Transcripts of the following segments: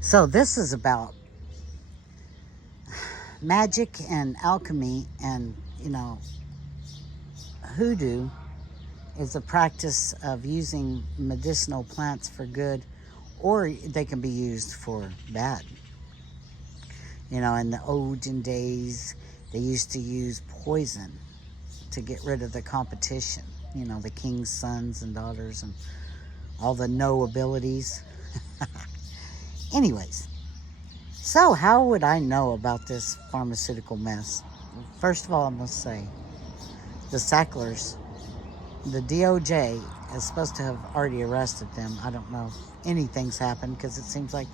So this is about magic and alchemy, and hoodoo is a practice of using medicinal plants for good, or they can be used for bad. In the olden days, they used to use poison to get rid of the competition. The king's sons and daughters and all the no abilities. Anyways, so how would I know about this pharmaceutical mess? First of all, I must say, the Sacklers, the DOJ is supposed to have already arrested them. I don't know if anything's happened because it seems like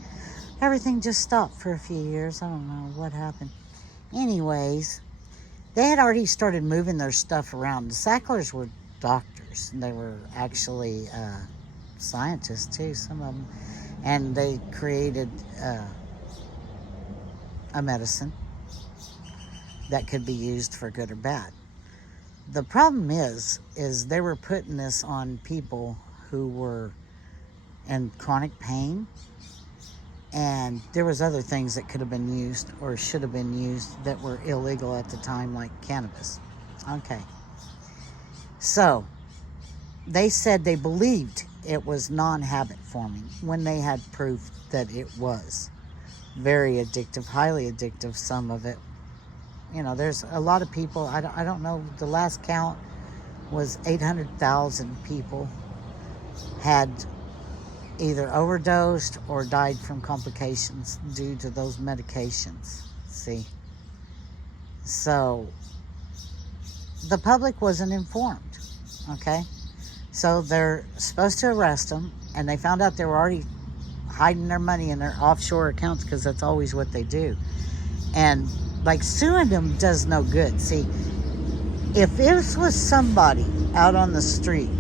everything just stopped for a few years. I don't know what happened. Anyways, they had already started moving their stuff around. The Sacklers were doctors. They were actually scientists too, some of them. And they created a medicine that could be used for good or bad. The problem is they were putting this on people who were in chronic pain, and there was other things that could have been used or should have been used that were illegal at the time, like cannabis. Okay. So they said they believed it was non-habit forming when they had proof that it was very addictive, highly addictive, some of it. There's a lot of people, I don't know, the last count was 800,000 people had either overdosed or died from complications due to those medications. See? So the public wasn't informed, okay? So they're supposed to arrest them, and they found out they were already hiding their money in their offshore accounts because that's always what they do. And suing them does no good. See, if this was somebody out on the street,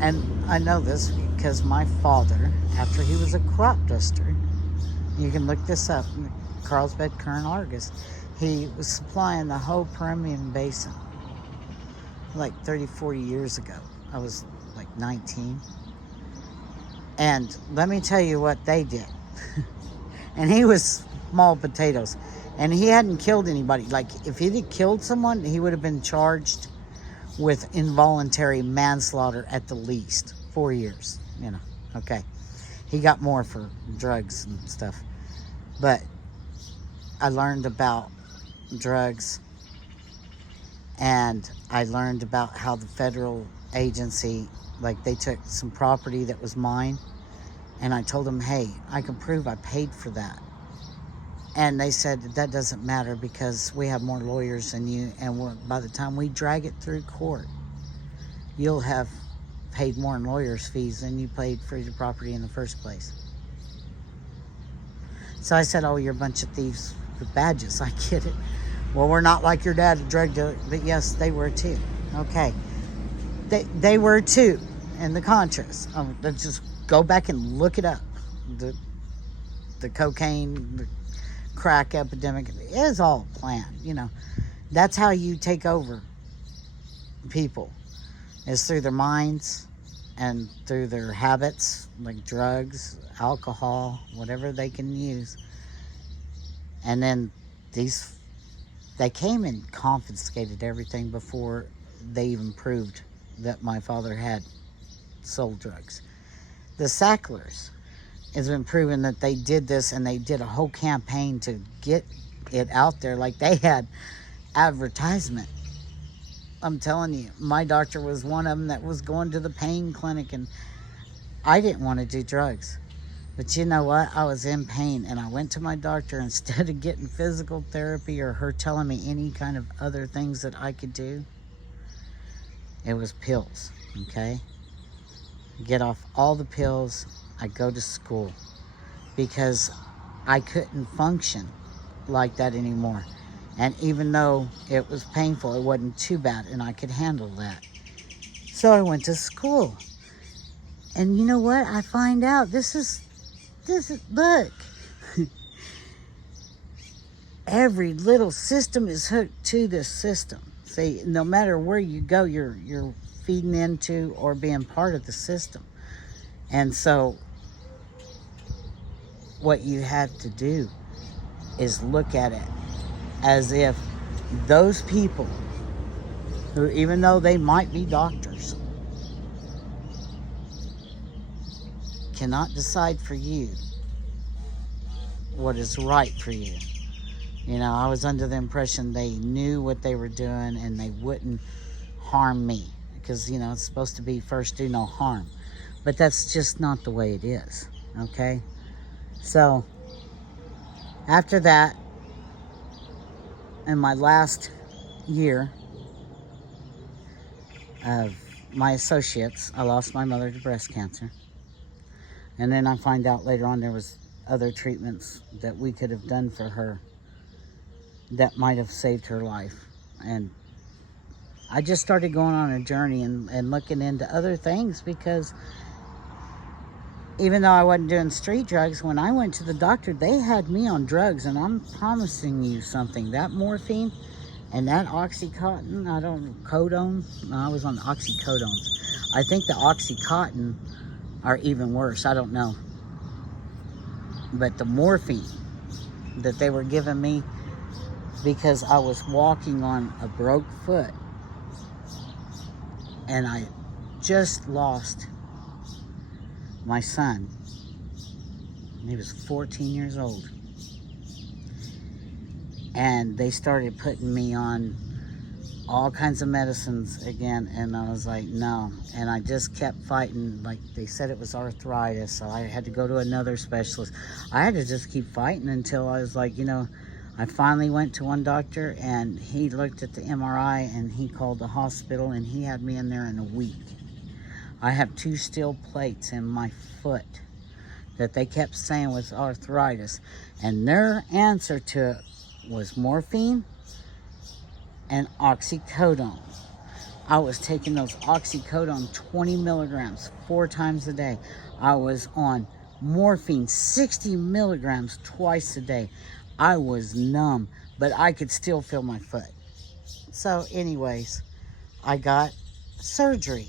and I know this because my father, after he was a crop duster, you can look this up, Carlsbad Current Argus, he was supplying the whole Permian Basin like 30, 40 years ago. I was like 19. And let me tell you what they did. And he was small potatoes. And he hadn't killed anybody. Like, if he'd have killed someone, he would have been charged with involuntary manslaughter at the least. 4 years, Okay. He got more for drugs and stuff. But I learned about drugs, and I learned about how the federal agency, they took some property that was mine, and I told them, hey, I can prove I paid for that. And they said that doesn't matter because we have more lawyers than you, and by the time we drag it through court, you'll have paid more in lawyers' fees than you paid for your property in the first place. So I said, oh, you're a bunch of thieves with badges. I get it. Well, we're not like your dad, a drug dealer. But yes, they were too. Okay. They were too in the Contras. Let's just go back and look it up. The cocaine, the crack epidemic, it is all planned. That's how you take over people, is through their minds and through their habits, like drugs, alcohol, whatever they can use. And then they came and confiscated everything before they even proved that my father had sold drugs. The Sacklers, it's been proven that they did this, and they did a whole campaign to get it out there. Like, they had advertisement. I'm telling you, my doctor was one of them that was going to the pain clinic, and I didn't want to do drugs. But you know what? I was in pain, and I went to my doctor. Instead of getting physical therapy or her telling me any kind of other things that I could do, it was pills, okay? Get off all the pills. I go to school because I couldn't function like that anymore. And even though it was painful, it wasn't too bad, and I could handle that. So I went to school. And you know what? I find out this is, look. Every little system is hooked to this system. See, no matter where you go, you're feeding into or being part of the system. And so what you have to do is look at it as if those people who, even though they might be doctors, cannot decide for you what is right for you. You know, I was under the impression they knew what they were doing and they wouldn't harm me because, you know, it's supposed to be first do no harm. But that's just not the way it is, okay? So, after that, in my last year of my associates, I lost my mother to breast cancer. And then I find out later on there was other treatments that we could have done for her that might have saved her life. And I just started going on a journey and looking into other things, because even though I wasn't doing street drugs, when I went to the doctor, they had me on drugs. And I'm promising you something, that morphine and that Oxycontin, codone, no, I was on the oxycodones. I think the Oxycontin are even worse, I don't know. But the morphine that they were giving me, because I was walking on a broke foot, and I just lost my son. He was 14 years old. And they started putting me on all kinds of medicines again, and I was like, no. And I just kept fighting. Like, they said it was arthritis, so I had to go to another specialist. I had to just keep fighting until I was like, you know, I finally went to one doctor, and he looked at the MRI, and he called the hospital, and he had me in there in a week. I have 2 steel plates in my foot that they kept saying was arthritis, and their answer to it was morphine and oxycodone. I was taking those oxycodone 20 milligrams 4 times a day. I was on morphine 60 milligrams twice a day. I was numb, but I could still feel my foot. So anyways, I got surgery,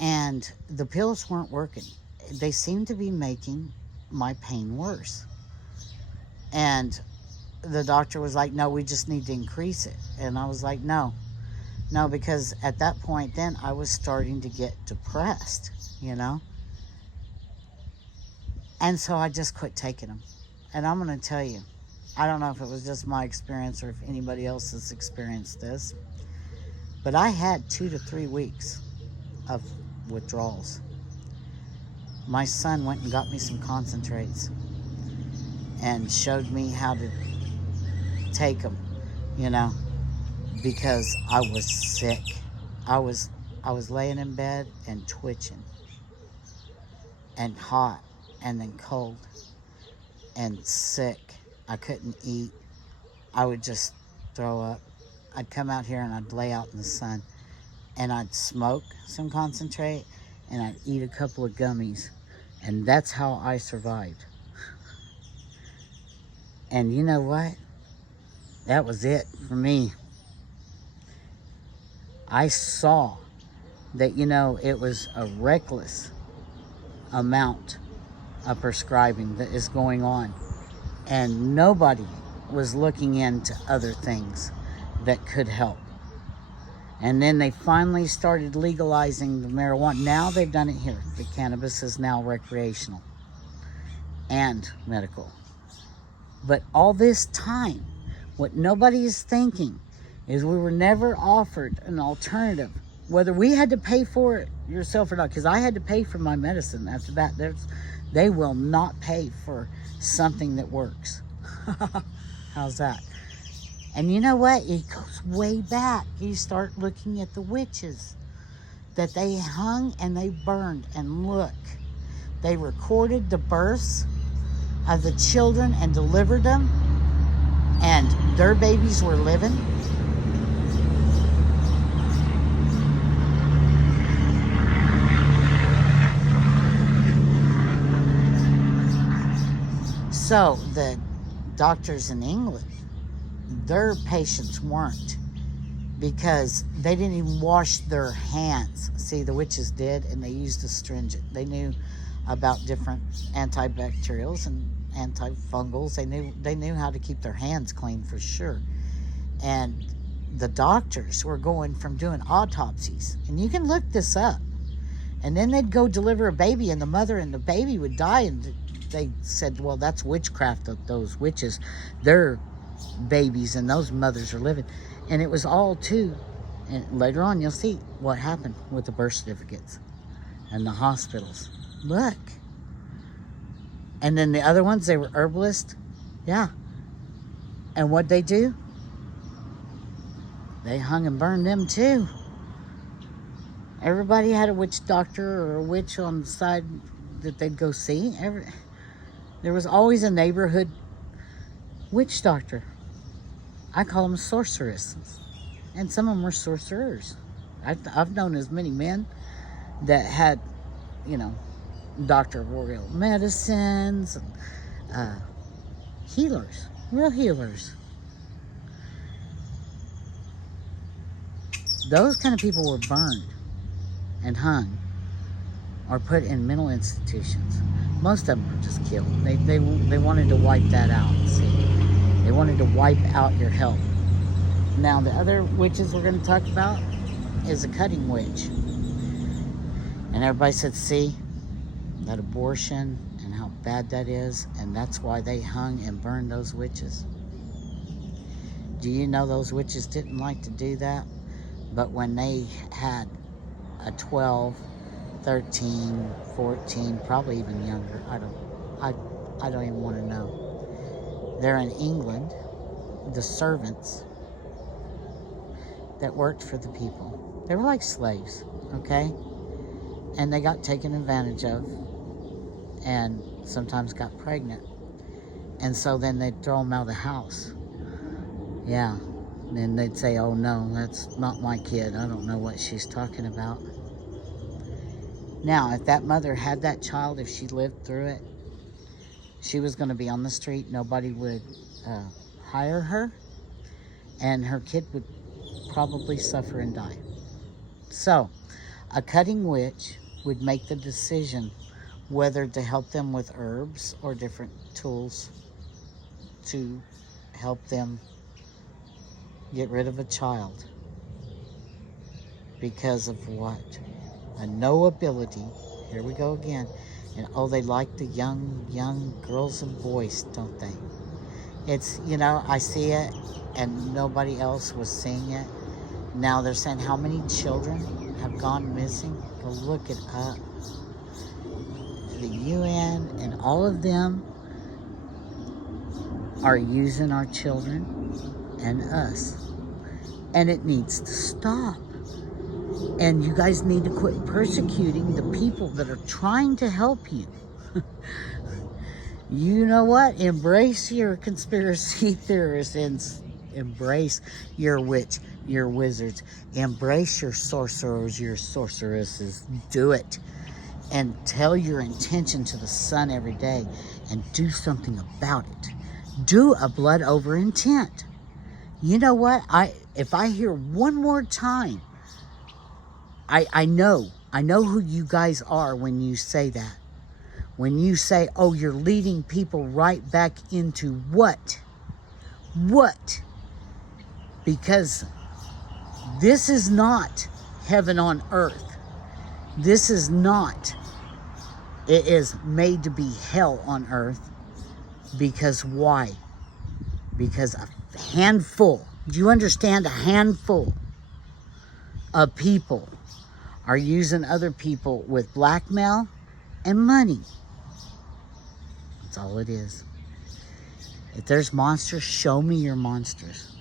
and the pills weren't working. They seemed to be making my pain worse. And the doctor was like, no, we just need to increase it. And I was like, no, because at that point then I was starting to get depressed, you know. And so I just quit taking them. And I'm going to tell you, I don't know if it was just my experience or if anybody else has experienced this, but I had 2 to 3 weeks of withdrawals. My son went and got me some concentrates and showed me how to take them, you know, because I was sick. I was laying in bed and twitching and hot and then cold and sick. I couldn't eat. I would just throw up. I'd come out here and I'd lay out in the sun, and I'd smoke some concentrate, and I'd eat a couple of gummies, and that's how I survived. And you know what? That was it for me. I saw that, you know, it was a reckless amount of prescribing that is going on, and nobody was looking into other things that could help. And then they finally started legalizing the marijuana. Now they've done it here. The cannabis is now recreational and medical. But all this time, what nobody is thinking is we were never offered an alternative, whether we had to pay for it yourself or not, because I had to pay for my medicine. After that, they will not pay for something that works. How's that? And you know what? It goes way back. You start looking at the witches that they hung and they burned. And look, they recorded the births of the children and delivered them, and their babies were living. So the doctors in England, their patients weren't, because they didn't even wash their hands. See, the witches did, and they used astringent. They knew about different antibacterials and antifungals. They knew how to keep their hands clean for sure. And the doctors were going from doing autopsies, and you can look this up. And then they'd go deliver a baby, and the mother and the baby would die, and they said, well, that's witchcraft. Those witches, their babies and those mothers are living. And it was all too. And later on, you'll see what happened with the birth certificates and the hospitals. Look. And then the other ones, they were herbalists. Yeah. And what'd they do? They hung and burned them too. Everybody had a witch doctor or a witch on the side that they'd go see. There was always a neighborhood witch doctor. I call them sorceresses. And some of them were sorcerers. I've known as many men that had, doctor of royal medicines, and, healers, real healers. Those kind of people were burned and hung or put in mental institutions. Most of them were just killed. They wanted to wipe that out. See, they wanted to wipe out your health. Now, the other witches we're going to talk about is a cutting witch. And everybody said, see, that abortion and how bad that is, and that's why they hung and burned those witches. Do you know those witches didn't like to do that? But when they had a 12, 13, 14, probably even younger, I don't even want to know. They're in England, the servants that worked for the people. They were like slaves, okay? And they got taken advantage of and sometimes got pregnant. And so then they'd throw them out of the house. Yeah. And then they'd say, oh no, that's not my kid. I don't know what she's talking about. Now, if that mother had that child, if she lived through it, she was going to be on the street. Nobody would hire her. And her kid would probably suffer and die. So, a cutting witch would make the decision whether to help them with herbs or different tools to help them get rid of a child. Because of what? A no ability. Here we go again. And oh, they like the young girls and boys, don't they? It's, I see it and nobody else was seeing it. Now they're saying how many children have gone missing. Go look it up. The UN and all of them are using our children and us. And it needs to stop. And you guys need to quit persecuting the people that are trying to help you. You know what? Embrace your conspiracy theorists and embrace your witch, your wizards. Embrace your sorcerers, your sorceresses. Do it. And tell your intention to the sun every day and do something about it. Do a blood over intent. You know what? If I hear one more time, I know who you guys are when you say that. When you say, oh, you're leading people right back into what? What? Because this is not heaven on earth. This is not. It is made to be hell on earth. Because why? Because a handful, do you understand? A handful of people are using other people with blackmail and money. That's all it is. If there's monsters, show me your monsters.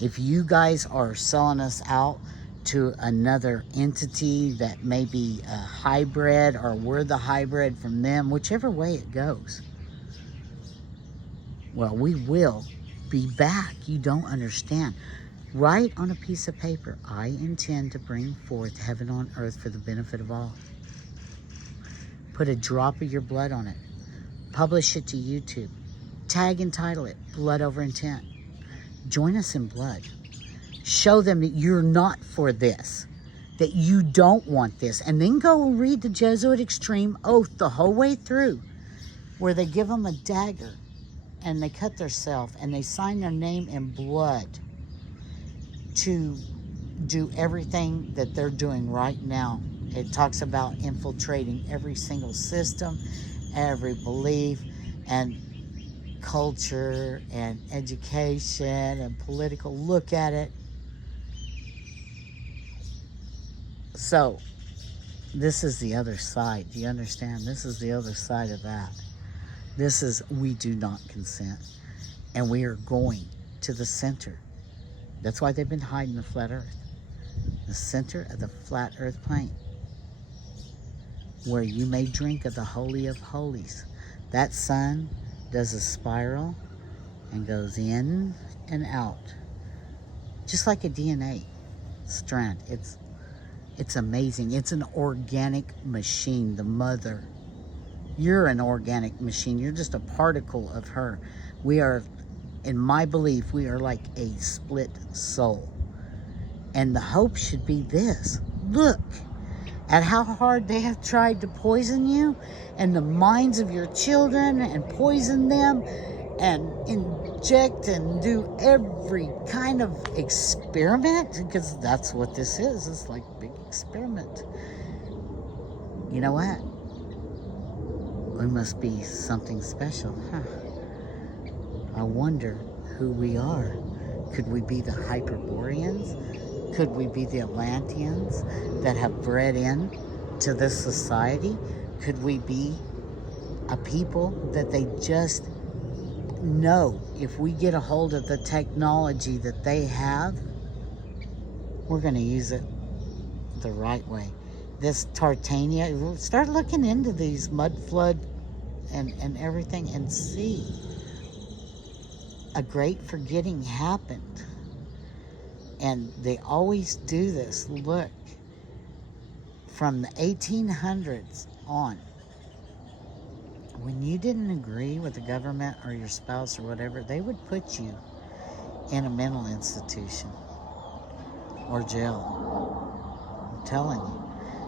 If you guys are selling us out to another entity that may be a hybrid, or we're the hybrid from them, whichever way it goes, well, we will be back. You don't understand. Write on a piece of paper, I intend to bring forth heaven on earth for the benefit of all. Put a drop of your blood on it. Publish it to YouTube. Tag and title it, Blood Over Intent. Join us in blood. Show them that you're not for this. that you don't want this. And then go and read the Jesuit Extreme Oath the whole way through, where they give them a dagger and they cut themselves and they sign their name in blood to do everything that they're doing right now. It talks about infiltrating every single system, every belief, and culture, and education, and political look at it. So, this is the other side. Do you understand? This is the other side of that. This is, we do not consent. And we are going to the center. That's why they've been hiding the flat earth. The center of the flat earth plane, where you may drink of the holy of holies. That sun does a spiral and goes in and out, just like a DNA strand. It's amazing. It's an organic machine, the mother. You're an organic machine. You're just a particle of her. We are, in my belief, we are like a split soul. And the hope should be this. Look at how hard they have tried to poison you and the minds of your children, and poison them and inject and do every kind of experiment, because that's what this is. It's like a big experiment. You know what? We must be something special, huh? I wonder who we are. Could we be the Hyperboreans? Could we be the Atlanteans that have bred in to this society? Could we be a people that they just know if we get a hold of the technology that they have, we're going to use it the right way? This Tartania, start looking into these mud flood and everything, and see. A great forgetting happened. And they always do this. Look, from the 1800s on, when you didn't agree with the government or your spouse or whatever, they would put you in a mental institution or jail. I'm telling you,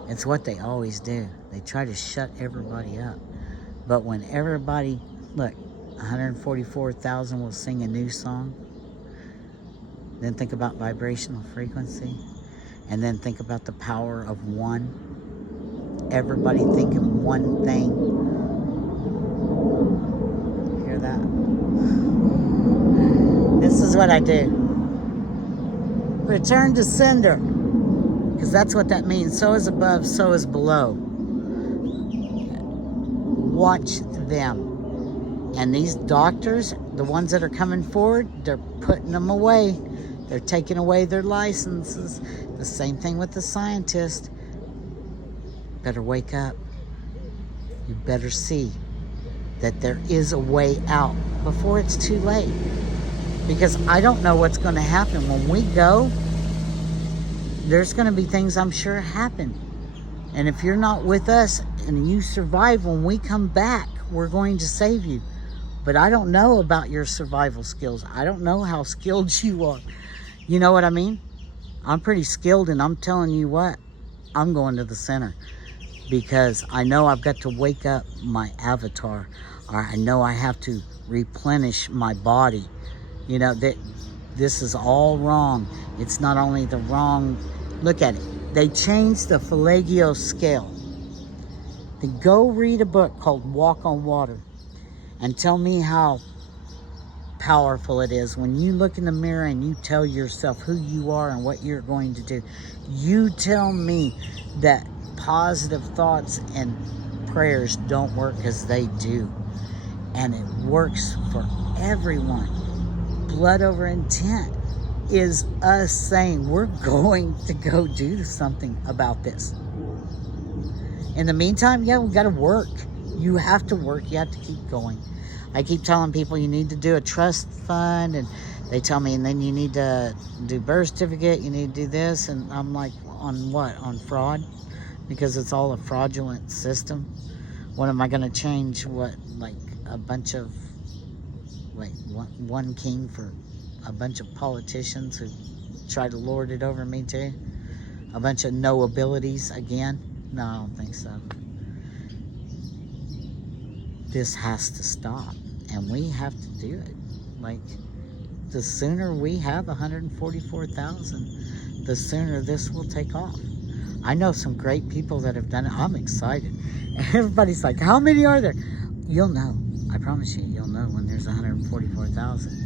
it's what they always do. They try to shut everybody up. But when everybody, look, 144,000 will sing a new song. Then think about vibrational frequency. And then think about the power of one. Everybody thinking one thing. Hear that? This is what I do. Return to sender. Because that's what that means. So is above, so is below. Watch them. And these doctors, the ones that are coming forward, they're putting them away. They're taking away their licenses. The same thing with the scientists. Better wake up. You better see that there is a way out before it's too late. Because I don't know what's going to happen. When we go, there's going to be things I'm sure happen. And if you're not with us and you survive, when we come back, we're going to save you. But I don't know about your survival skills. I don't know how skilled you are. You know what I mean? I'm pretty skilled, and I'm telling you what, I'm going to the center. Because I know I've got to wake up my avatar. Or I know I have to replenish my body. You know, that this is all wrong. It's not only the wrong, look at it. They changed the Feligio scale. Then go read a book called Walk on Water and tell me how powerful it is when you look in the mirror and you tell yourself who you are and what you're going to do. You tell me that positive thoughts and prayers don't work, as they do. And it works for everyone. Blood over intent is us saying we're going to go do something about this. In the meantime, yeah, we got to work. You have to work. You have to keep going. I keep telling people you need to do a trust fund, and they tell me, and then you need to do birth certificate, you need to do this, and I'm like, on what? On fraud? Because it's all a fraudulent system. What am I going to change? What, like a bunch of, like one king for a bunch of politicians who try to lord it over me too? a bunch of no abilities again. No, I don't think so. This has to stop, and we have to do it. Like, the sooner we have 144,000, the sooner this will take off. I know some great people that have done it. I'm excited. Everybody's like, how many are there? You'll know. I promise you, you'll know when there's 144,000.